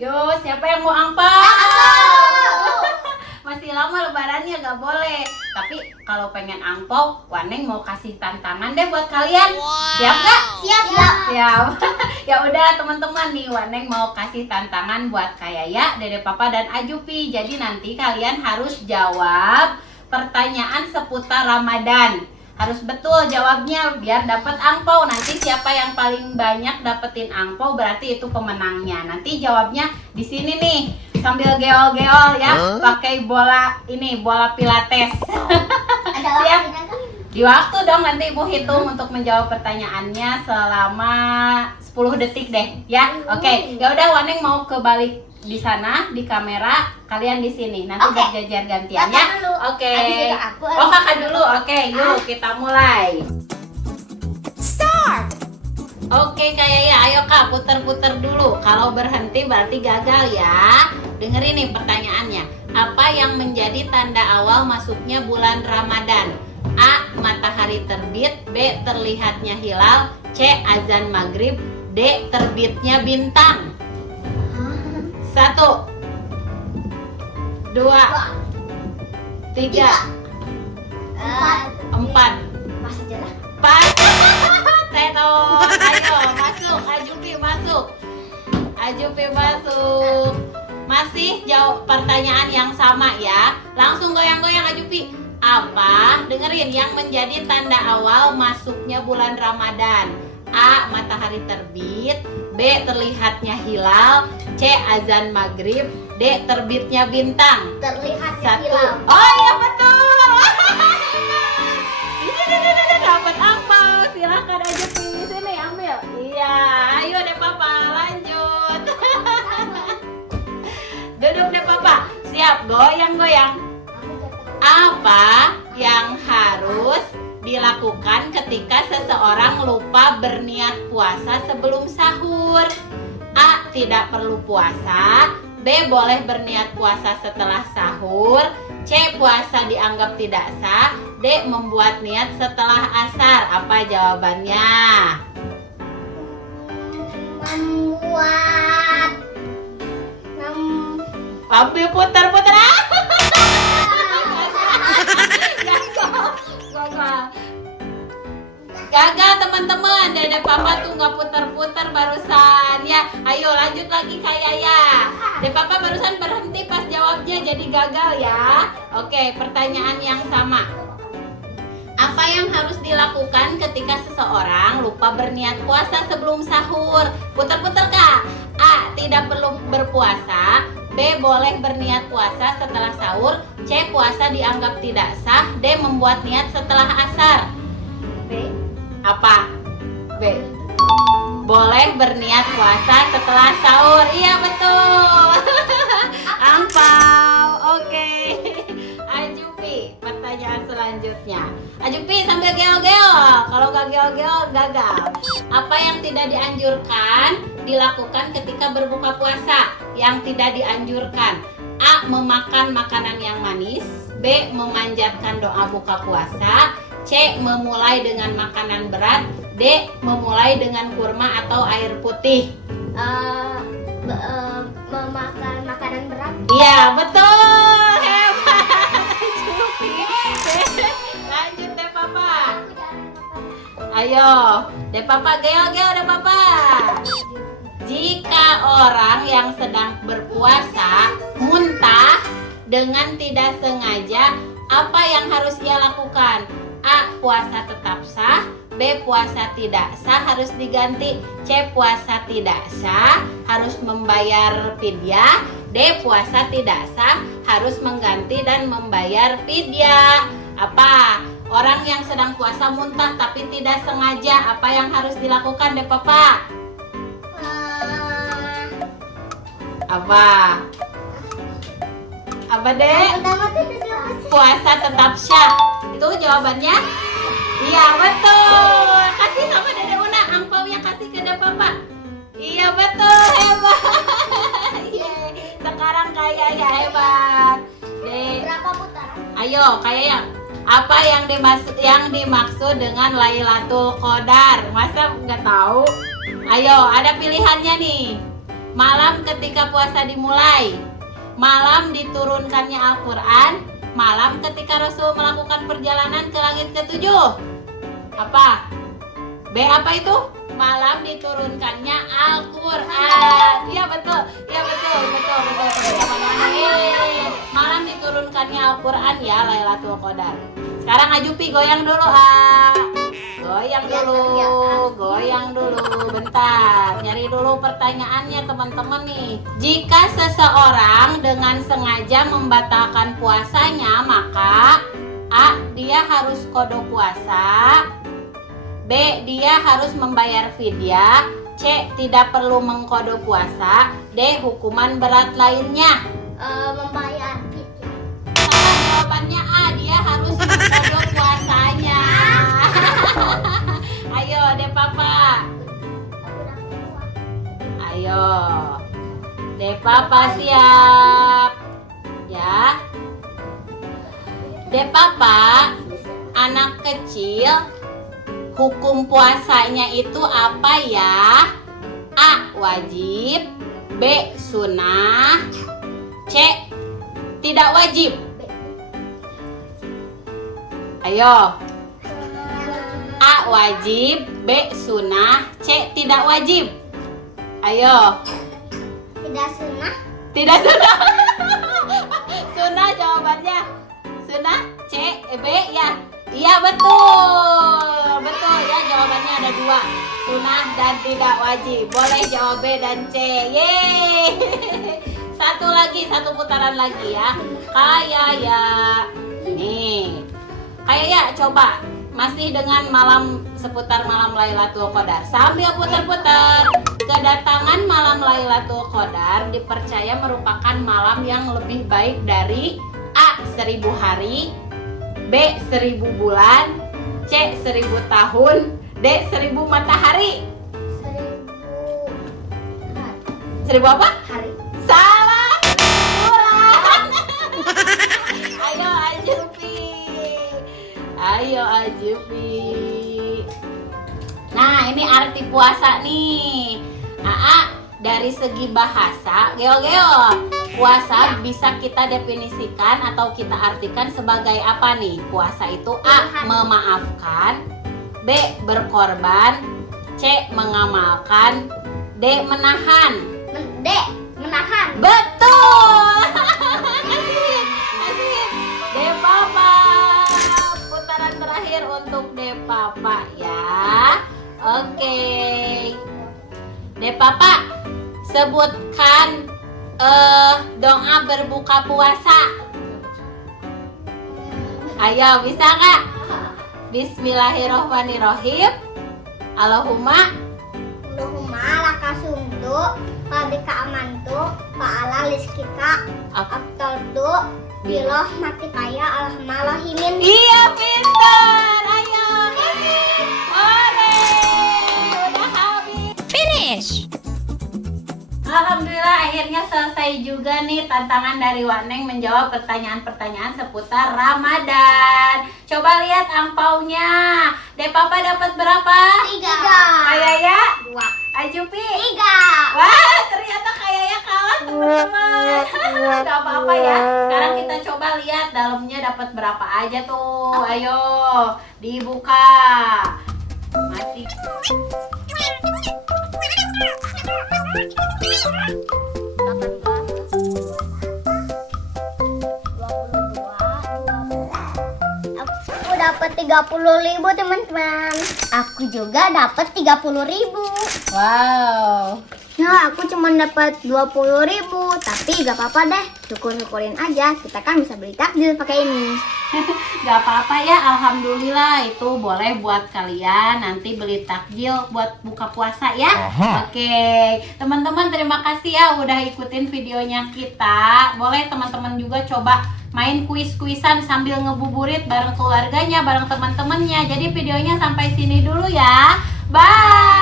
Yo, siapa yang mau angpau? Masih lama lebarannya, gak boleh. Tapi kalau pengen angpau, Waneng mau kasih tantangan deh buat kalian. Siap gak? Siap. Siap. Ya udah teman-teman nih, Waneng mau kasih tantangan buat Kak Yaya, Dede Papa dan Ajupi. Jadi nanti kalian harus jawab pertanyaan seputar Ramadan. Harus betul jawabnya biar dapat angpau. Nanti siapa yang paling banyak dapetin angpau berarti itu pemenangnya. Nanti jawabnya di sini nih sambil geol-geol ya, pakai bola pilates. Ada Siap? waktunya kan? Di waktu dong, nanti Ibu hitung untuk menjawab pertanyaannya selama 10 detik deh ya. Oke, ya udah Waneng mau kebalik di sana di kamera, kalian di sini. Nanti Oke. berjajar gantian ya. Kakak dulu. Oke. Habis itu aku, Oh, habis Kakak itu dulu. Oke, yuk kita mulai. Start. Oke Kak Yaya, ayo Kak puter-puter dulu. Kalau berhenti berarti gagal ya. Dengerin nih pertanyaannya. Apa yang menjadi tanda awal masuknya bulan Ramadan? A. Matahari terbit. B. Terlihatnya hilal. C. Azan maghrib. D. Terbitnya bintang. 1 2 3 4 Mas aja lah. Pas. Tetot. Ayo masuk, Ajupi masuk. Ajupi masuk. Masih jawab pertanyaan yang sama ya. Langsung goyang-goyang Ajupi. Apa? Dengerin yang menjadi tanda awal masuknya bulan Ramadan. A. Matahari terbit. B. Terlihatnya hilal. C. Azan maghrib. D. Terbitnya bintang. Terlihatnya 1. hilal. Oh iya betul. Ini dapat apa? Silahkan aja pilih sini ambil. Iya, ayo deh Papa lanjut. Duduk deh Papa. Siap, goyang-goyang. Apa yang harus dilakukan ketika seseorang lupa berniat puasa sebelum sahur? A. Tidak perlu puasa. B. Boleh berniat puasa setelah sahur. C. Puasa dianggap tidak sah. D. Membuat niat setelah asar. Apa jawabannya? Membuat Papi putar-putar. Gagal teman-teman. Dede Papa tuh nggak putar-putar barusan ya. Ayo lanjut lagi Kak Yaya. Dede Papa barusan berhenti pas jawabnya jadi gagal ya. Oke, pertanyaan yang sama. Apa yang harus dilakukan ketika seseorang lupa berniat puasa sebelum sahur? Putar-putar Kak. A. Tidak perlu berpuasa. B. Boleh berniat puasa setelah sahur. C. Puasa dianggap tidak sah. D. Membuat niat setelah asar. B. Apa? B. Boleh berniat puasa setelah sahur. Iya betul. Angpau. Oke. Ajupi, pertanyaan selanjutnya. Ajupi sambil geol-geol. Kalau gak geol-geol gagal. Apa yang tidak dianjurkan dilakukan ketika berbuka puasa? Yang tidak dianjurkan. A. Memakan makanan yang manis. B. Memanjatkan doa buka puasa. C. Memulai dengan makanan berat. D. Memulai dengan kurma atau air putih. Memakan makanan berat. Iya betul. Hebat. Ajupi. Lanjut deh Papa. Ayo, deh Papa geol-geol deh Papa. Jika orang yang sedang berpuasa muntah dengan tidak sengaja, apa yang harus ia lakukan? A. Puasa tetap sah. B. Puasa tidak sah harus diganti. C. Puasa tidak sah harus membayar fidyah. D. Puasa tidak sah harus mengganti dan membayar fidyah. Apa? Orang yang sedang puasa muntah tapi tidak sengaja, apa yang harus dilakukan deh Papa? Apa? Apa deh? Puasa tetap syah. Itu jawabannya? Iya betul. Kasih sama Dede Una angpau yang kasih ke Dede Papa. Iya betul, hebat. Yeay. Sekarang kayak ya hebat. Berapa putaran? Ayo kayak apa yang dimaksud dengan Lailatul Qadar? Masa nggak tahu? Ayo ada pilihannya nih. malam ketika puasa dimulai, malam diturunkannya Al-Quran, malam ketika Rasul melakukan perjalanan ke langit ketujuh. Apa? B apa itu? Malam diturunkannya Al-Quran. Iya betul, betul. Malam diturunkannya Al-Quran ya, Lailatul Qadar. Sekarang Ajupi goyang dulu, goyang dulu, bentar. Nyari dulu pertanyaannya teman-teman nih. Jika seseorang dengan sengaja membatalkan puasanya, maka A. Dia harus qada puasa, B. Dia harus membayar fidyah, C. Tidak perlu mengqada puasa, D. Hukuman berat lainnya. Membayar fidyah. Salah, jawabannya A. Dia harus mengqada puasanya. Ayo deh papa. Ayo deh papa, siap ya. Deh papa, anak kecil, hukum puasanya itu apa ya? A. Wajib, B. Sunnah, C. Tidak wajib. Ayo. A. Wajib, B. Sunnah, C. Tidak wajib. Ayo. Tidak sunnah. Tidak sunnah. Sunnah jawabannya. Sunnah, C, B ya. Iya betul ya, jawabannya ada dua, sunnah dan tidak wajib. Boleh jawab B dan C. Yeay. Satu putaran lagi ya. Kayak ya. Nih. Kayak ya, coba. Masih dengan seputar malam Lailatul Qadar. Sambil putar-putar. Kedatangan malam Lailatul Qadar dipercaya merupakan malam yang lebih baik dari A. 1000 hari, B. 1000 bulan, C. 1000 tahun, D. 1000 matahari. 1000 apa? Hari. Salah, 1000 bulan. Ayo Ajupi. Nah, ini arti puasa nih. Dari segi bahasa, Geo, puasa bisa kita definisikan atau kita artikan sebagai apa nih? Puasa itu A. Memaafkan, B. Berkorban, C. Mengamalkan, D. Menahan. D. Menahan. Betul. Kasih. D Papa. Putaran terakhir untuk D Papa ya. Oke. D Papa, sebutkan doa berbuka puasa. Ayo, bisa Kak? Bismillahirrohmanirrohim. Allahumma laka sumtu pabika amantu fa'ala liskika abtaltu biloh mati kaya alhamalahimin. Iya, pintar. Ayo, kasih. Ore, udah habis. Finish. Alhamdulillah, akhirnya selesai juga nih tantangan dari Waneng menjawab pertanyaan-pertanyaan seputar Ramadan. Coba lihat angpaunya. Dek Papa dapat berapa? 3. Kayak ya? 2. Ajupi? 3. Wah, ternyata kayaknya kalah teman-teman. Gak apa-apa ya. Sekarang kita coba lihat dalamnya dapat berapa aja tuh. Ayo, dibuka. Masih. Aku dapat 30.000 teman-teman. Aku juga dapat 30.000. Wow. Nah, aku cuma dapat 20.000, tapi gak apa-apa deh. Syukur-syukurin aja. Kita kan bisa beli takjil pakai ini. Gak apa-apa ya, alhamdulillah. Itu boleh buat kalian nanti beli takjil buat buka puasa ya. Oke, teman-teman terima kasih ya udah ikutin videonya kita. Boleh teman-teman juga coba main kuis-kuisan sambil ngebuburit bareng keluarganya, bareng teman-temannya. Jadi videonya sampai sini dulu ya. Bye.